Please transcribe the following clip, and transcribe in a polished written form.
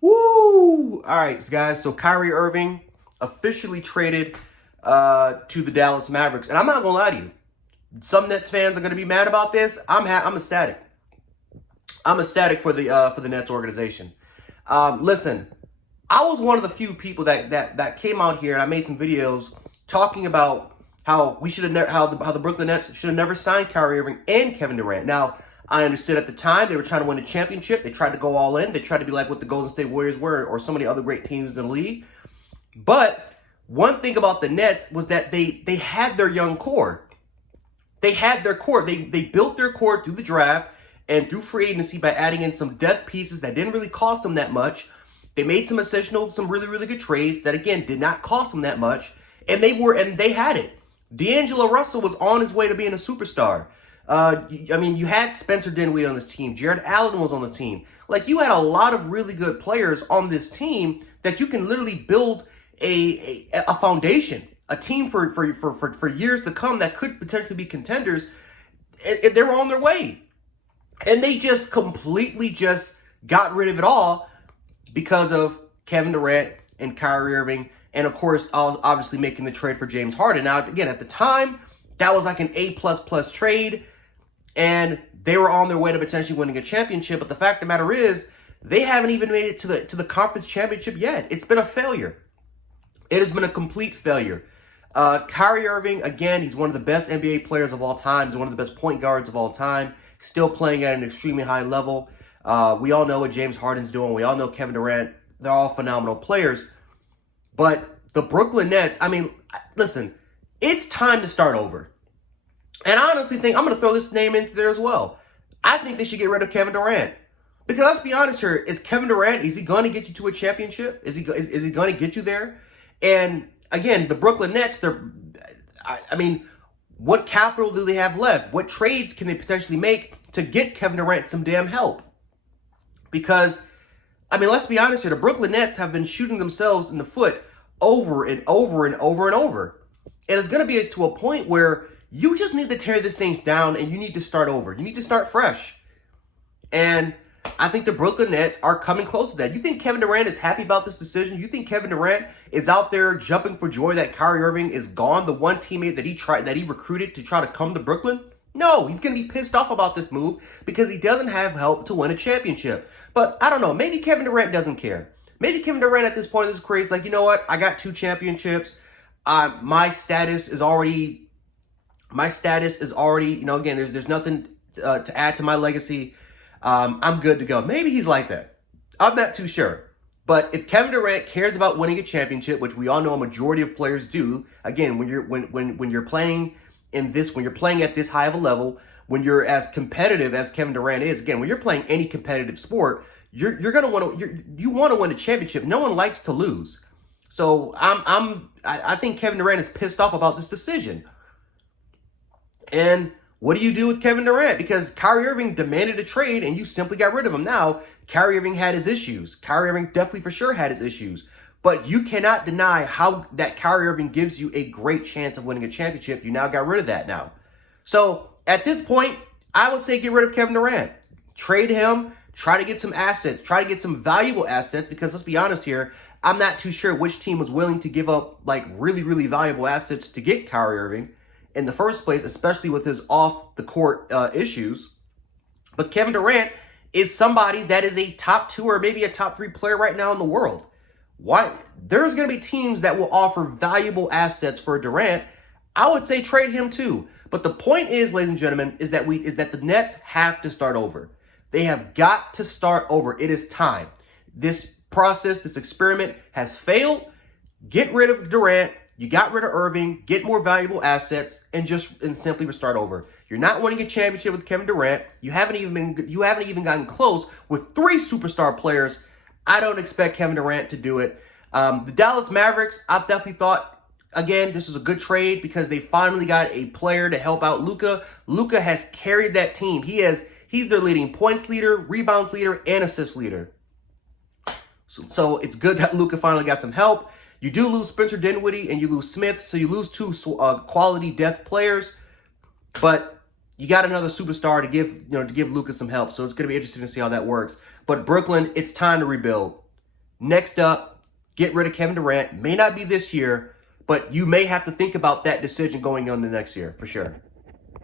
Woo! All right, guys. So Kyrie Irving officially traded to the Dallas Mavericks, and I'm not gonna lie to you. Some Nets fans are gonna be mad about this. I'm ecstatic. I'm ecstatic for the Nets organization. Listen, I was one of the few people that came out here, and I made some videos talking about how we should have never how the Brooklyn Nets should have never signed Kyrie Irving and Kevin Durant. Now, I understood at the time they were trying to win a championship. They tried to go all in. They tried to be like what the Golden State Warriors were, or so many other great teams in the league. But one thing about the Nets was that they had their young core. They had their core. They built their core through the draft and through free agency by adding in some depth pieces that didn't really cost them that much. They made some really, really good trades that again did not cost them that much. And they had it. D'Angelo Russell was on his way to being a superstar. You had Spencer Dinwiddie on this team. Jared Allen was on the team. Like, you had a lot of really good players on this team that you can literally build a foundation, a team for years to come that could potentially be contenders. They were on their way. And they just completely just got rid of it all because of Kevin Durant and Kyrie Irving. And of course, obviously making the trade for James Harden. Now, again, at the time, that was like an A++ trade. And they were on their way to potentially winning a championship. But the fact of the matter is, they haven't even made it to the conference championship yet. It's been a failure. It has been a complete failure. Kyrie Irving, again, he's one of the best NBA players of all time. He's one of the best point guards of all time. Still playing at an extremely high level. We all know what James Harden's doing. We all know Kevin Durant. They're all phenomenal players. But the Brooklyn Nets, listen, it's time to start over. And I honestly think, I'm going to throw this name into there as well. I think they should get rid of Kevin Durant. Because let's be honest here, is Kevin Durant, is he going to get you to a championship? Is he going to get you there? And again, the Brooklyn Nets, what capital do they have left? What trades can they potentially make to get Kevin Durant some damn help? Because, let's be honest here, the Brooklyn Nets have been shooting themselves in the foot over and over and over and over. And it's going to be to a point where you just need to tear this thing down and you need to start over. You need to start fresh. And I think the Brooklyn Nets are coming close to that. You think Kevin Durant is happy about this decision? You think Kevin Durant is out there jumping for joy that Kyrie Irving is gone, the one teammate that he recruited to try to come to Brooklyn? No, he's going to be pissed off about this move because he doesn't have help to win a championship. But I don't know, maybe Kevin Durant doesn't care. Maybe Kevin Durant at this point in his career is like, you know what? I got 2 championships. My status is already, again, there's nothing to add to my legacy. I'm good to go. Maybe he's like that. I'm not too sure. But if Kevin Durant cares about winning a championship, which we all know a majority of players do, again, when you're playing when you're playing at this high of a level, when you're as competitive as Kevin Durant is, again, when you're playing any competitive sport, you want to win a championship. No one likes to lose. So I think Kevin Durant is pissed off about this decision. And what do you do with Kevin Durant? Because Kyrie Irving demanded a trade and you simply got rid of him. Now, Kyrie Irving had his issues. Kyrie Irving definitely for sure had his issues. But you cannot deny how that Kyrie Irving gives you a great chance of winning a championship. You now got rid of that now. So at this point, I would say get rid of Kevin Durant. Trade him. Try to get some assets. Try to get some valuable assets because let's be honest here, I'm not too sure which team was willing to give up like really, really valuable assets to get Kyrie Irving in the first place, especially with his off-the-court issues. But Kevin Durant is somebody that is a top 2 or maybe a top 3 player right now in the world. Why? There's going to be teams that will offer valuable assets for Durant. I would say trade him too. But the point is, ladies and gentlemen, is that the Nets have to start over. They have got to start over. It is time. This process, this experiment has failed. Get rid of Durant. You got rid of Irving, get more valuable assets, and simply start over. You're not winning a championship with Kevin Durant. You haven't even gotten close with 3 superstar players. I don't expect Kevin Durant to do it. The Dallas Mavericks, I definitely thought, again, this is a good trade because they finally got a player to help out Luka. Luka has carried that team. He's their leading points leader, rebounds leader, and assist leader. So it's good that Luka finally got some help. You do lose Spencer Dinwiddie and you lose Smith, so you lose 2 quality depth players, but you got another superstar to give Luka some help. So it's going to be interesting to see how that works. But Brooklyn, it's time to rebuild. Next up, get rid of Kevin Durant. May not be this year, but you may have to think about that decision going on the next year, for sure.